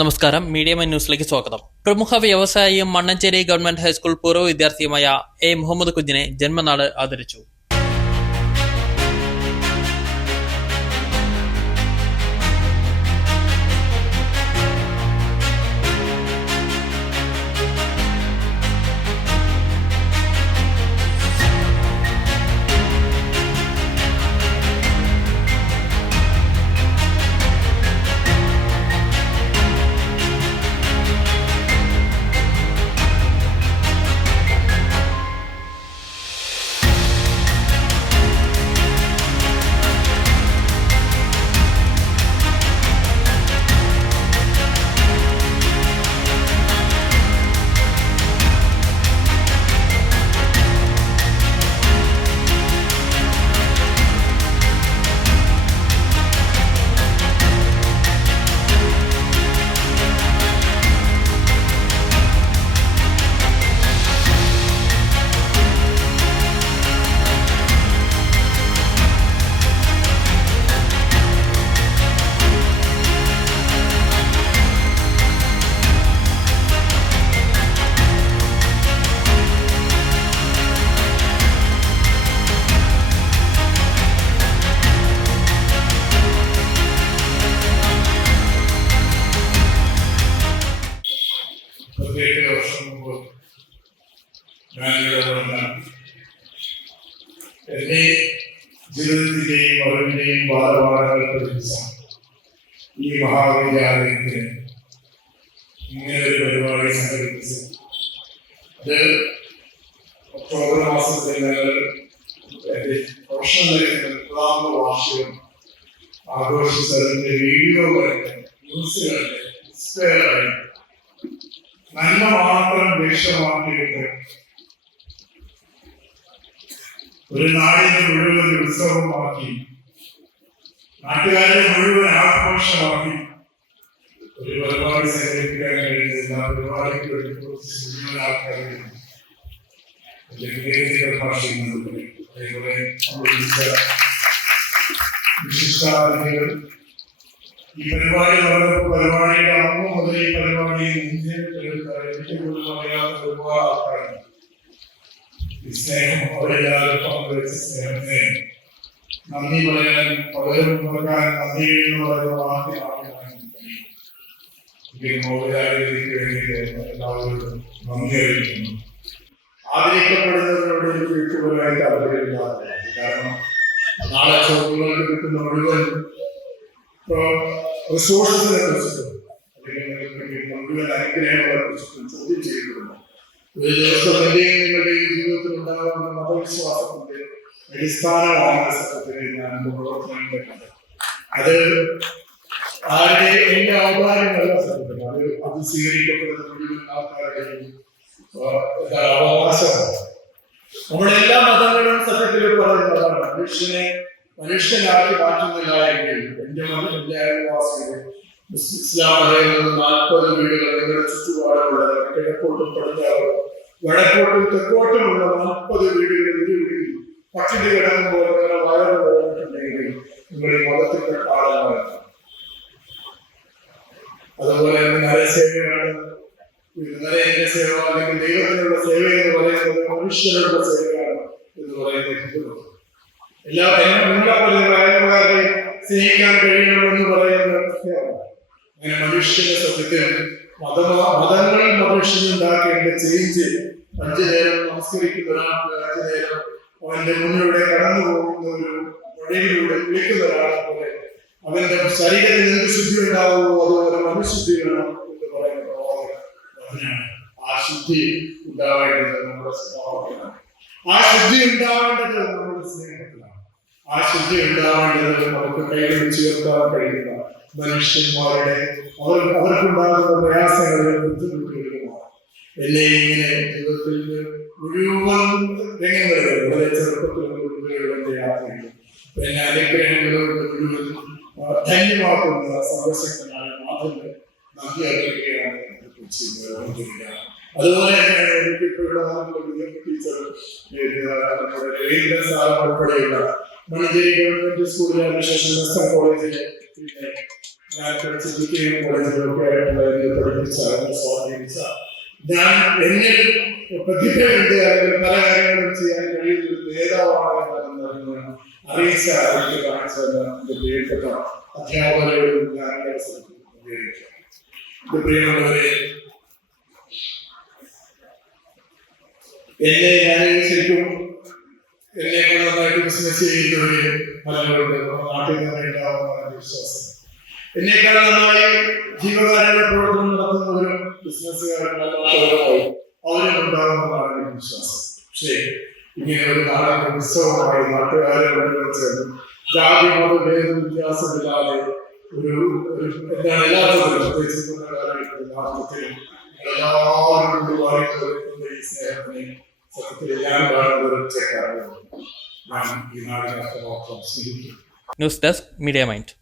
നമസ്കാരം, media mine ന്യൂസിലേക്ക് സ്വാഗതം. പ്രമുഖ വ്യവസായിയും മണ്ണഞ്ചേരി ഗവൺമെന്റ് ഹൈസ്കൂൾ പൂർവ്വ വിദ്യാർത്ഥിയുമായ എ മുഹമ്മദ് കുഞ്ഞിനെ ജന്മനാള് ആദരിച്ചു. വർഷം മുമ്പ് എന്റെ ജീവിതത്തിന്റെയും അറിവിന്റെയും ബാലപാഠങ്ങൾ പഠിപ്പിച്ച ഈ മഹാവിദ്യാലയത്തിന് ഇങ്ങനെ ഒരു പരിപാടി സംഘടിപ്പിച്ചു. അത് ഒക്ടോബർ മാസത്തിൽ ഞങ്ങൾ എന്റെ പ്രൊഫഷണൽ 30ാമത് വാർഷികം ആഘോഷിച്ചതിന്റെ വീഡിയോകളുടെ ന്യൂസുകളുടെ ഇൻസ്പയറായി നന്മ മാത്രം ലക്ഷ്യമാക്കിയിട്ട് ഒരു നാടിനെ മുഴുവൻ ഉത്സവമാക്കി, നാട്ടുകാരെ മുഴുവൻ ആഘോഷമാക്കി ഒരു പരിപാടി സംഘടിപ്പിക്കാൻ കഴിയുന്നില്ല. പരിപാടിക്ക് വേണ്ടി കുറച്ച് മുഴുവൻ ആൾക്കാരെ ഭാഷയുന്നത് അതേപോലെ വിശിഷ്ടാതിഥികൾ ഈ പരിപാടിയുടെ അന്ന് മുതൽ ഈ പരിപാടിയിൽ എനിക്ക് പോലും അറിയാത്ത ഒരുപാട് ആൾക്കാരുണ്ട്. ഈ സ്നേഹം അവരെല്ലാവരും പങ്കുവെച്ച സ്നേഹത്തെ നന്ദി പറയാൻ പകരം കൊടുക്കാൻ നന്ദി എന്ന് പറയുന്ന ആദ്യമാക്കി എല്ലാവരോടും നന്ദി അറിയിക്കുന്നു. ആദരിക്കപ്പെടുന്നതിനോട് എനിക്ക് വ്യക്തിപരമായി താല്പര്യമില്ലാതെ, കാരണം നാളെ ചോദ്യങ്ങൾക്ക് കിട്ടുന്ന മുഴുവൻ റിസോഴ്സിനെ കുറിച്ചിട്ടും മുഴുവൻ അനുഗ്രഹങ്ങളെ കുറിച്ചിട്ടും ചോദ്യം ചെയ്യപ്പെടുന്നു. ഒരു ദിവസം എന്റെയും നിങ്ങളുടെയും ജീവിതത്തിൽ ഉണ്ടാകുന്ന മതവിശ്വാസത്തിന്റെ അടിസ്ഥാനമാണ് സത്യത്തിന് ഞാൻ പ്രവർത്തനങ്ങൾ കണ്ടത്. അത് എന്റെ ഔദാര്യമല്ല സത്യത്തിന്, അത് സ്വീകരിക്കപ്പെടുന്ന മുഴുവൻ ആൾക്കാരുടെയും അവകാശമാണ്. നമ്മുടെ എല്ലാ മതങ്ങളും സത്യത്തിൽ പറയുന്നതാണ്, മനുഷ്യനാക്കി മാറ്റുന്നില്ല എങ്കിൽ എന്റെ അയൽവാസികൾ ഇസ്ലാം പറയുന്നത് 40 വീടുകൾ നിങ്ങളുടെ ചുറ്റുപാടുള്ളത്, കിഴക്കോട്ടും പടിഞ്ഞാറും വടക്കോട്ടും തെക്കോട്ടുമുള്ള 40 വീടുകൾ ഒരു വീട്ടിൽ പട്ടിണി കിടക്കുമ്പോൾ നിങ്ങളുടെ വയറ് പറഞ്ഞിട്ടുണ്ടെങ്കിൽ നിങ്ങൾ ഈ മതത്തിൽപ്പെട്ട ആളാണ്. അതുപോലെ നരസേവയാണ്, നരേന്ദ്ര സേവ അല്ലെങ്കിൽ ദൈവത്തിനുള്ള സേവ എന്ന് പറയുന്നത് മനുഷ്യരുടെ സേവയാണ് എന്ന് പറയുന്നത്. നിങ്ങളെപ്പോലെ സ്നേഹിക്കാൻ കഴിയണമെന്ന് പറയുന്ന പ്രശ്നമാണ്. അങ്ങനെ മനുഷ്യന്റെ സത്യത്തിൽ മതങ്ങൾ മനുഷ്യനുണ്ടാക്കേണ്ട ചേഞ്ച് 5 നേരം നമസ്കരിക്കുന്ന ഒരാൾക്ക് 5 നേരം അവന്റെ മുന്നിലൂടെ കടന്നു പോകുന്ന ഒരു വഴിയിലൂടെ വിളിക്കുന്ന ഒരാളെ പോലെ അവന്റെ ശരീരത്തിൽ എന്ത് ശുദ്ധി ഉണ്ടാവുമോ അതുപോലെ മനുശുദ്ധി വേണം എന്ന് പറയുന്ന പ്രവാചകനാണ്. ആ ശുദ്ധി ഉണ്ടാവേണ്ടത് നമ്മുടെ സ്വഭാവത്തിലാണ്. ആ ശുദ്ധി ഉണ്ടാവേണ്ടത് നമ്മുടെ സ്നേഹത്തിലാണ്. ആ ശുദ്ധി ഉണ്ടാവേണ്ടത് നമുക്ക് കൈകൾ ചേർക്കാൻ കഴിയുന്ന മനുഷ്യന്മാരുടെ അവർക്കുണ്ടാകുന്ന പ്രയാസങ്ങളെ ബുദ്ധിമുട്ടുകളുമാണ്. എന്നെ ഇങ്ങനെ ജീവിതത്തിൽ മുഴുവൻ രംഗങ്ങളിൽ വളരെ ചെറുപ്പത്തിൽ മുഴുവൻ യാത്രയിൽ എന്നെ അനുഗ്രഹങ്ങളോട് മുഴുവൻ ധന്യമാക്കുന്ന സർവശക്തനായ നാഥന് നന്ദി അറിയിക്കുകയാണ്. അതുപോലെ തന്നെയാണ് എനിക്കിപ്പോഴുള്ള ടീച്ചർ ഉൾപ്പെടെയുള്ള മണ്ണഞ്ചേരി ഗവൺമെന്റ് സ്കൂളിലെ ശേഷം കോളേജിലെ ഞാൻ പഠിച്ചിരിക്കുകയും കോളേജിലൊക്കെ ആയിട്ടുള്ള പഠിപ്പിച്ച എന്നെ സ്വാധീനിച്ച ഞാൻ എന്നിൽ പ്രതിഭയുണ്ട് അല്ലെങ്കിൽ പല കാര്യങ്ങളും ചെയ്യാൻ കഴിയുന്ന ഒരു നേതാവാണ് എന്ന് അറിയിച്ച എനിക്ക് കാണിച്ചത് എന്റെ പ്രിയപ്പെട്ട അധ്യാപകരോടും ഞാൻ ഉപയോഗിക്കാം. എന്റെ പ്രിയമുള്ളവരെ, ഞാൻ ശരിക്കും എന്നെ നന്നായിട്ട് ബിസിനസ് ചെയ്യുന്നവര് പലരുണ്ട്. നാട്ടിൽ നിന്ന് ഉണ്ടാവുന്ന വിശ്വാസം എന്നേക്കാൾ നന്നായി ജീവകാരുണ്യ പ്രവർത്തനം നടത്തുന്നവരും ബിസിനസ്സുകാരും അവരുണ്ടാകുന്നതാണ് എനിക്ക് വിശ്വാസം. പക്ഷേ ഇങ്ങനെ ഒരു നാടിന്റെ ഉത്സവമായി നാട്ടുകാരെ ചേർന്ന് ജാതി മത ഭേദ വ്യത്യാസമില്ലാതെ ഒരു എന്താണ് എല്ലാത്തിലും പ്രത്യേകിച്ച് കാലഘട്ടത്തിൽ എല്ലാവരും കൊണ്ടുപോകുന്ന ഈ സ്നേഹത്തിനെ സത്യത്തിൽ ഞാൻ കാണുന്നത് ഞാൻ ഈ നാടിനെ അത്രമാത്രം സ്നേഹിക്കുന്നു. News desk media mind.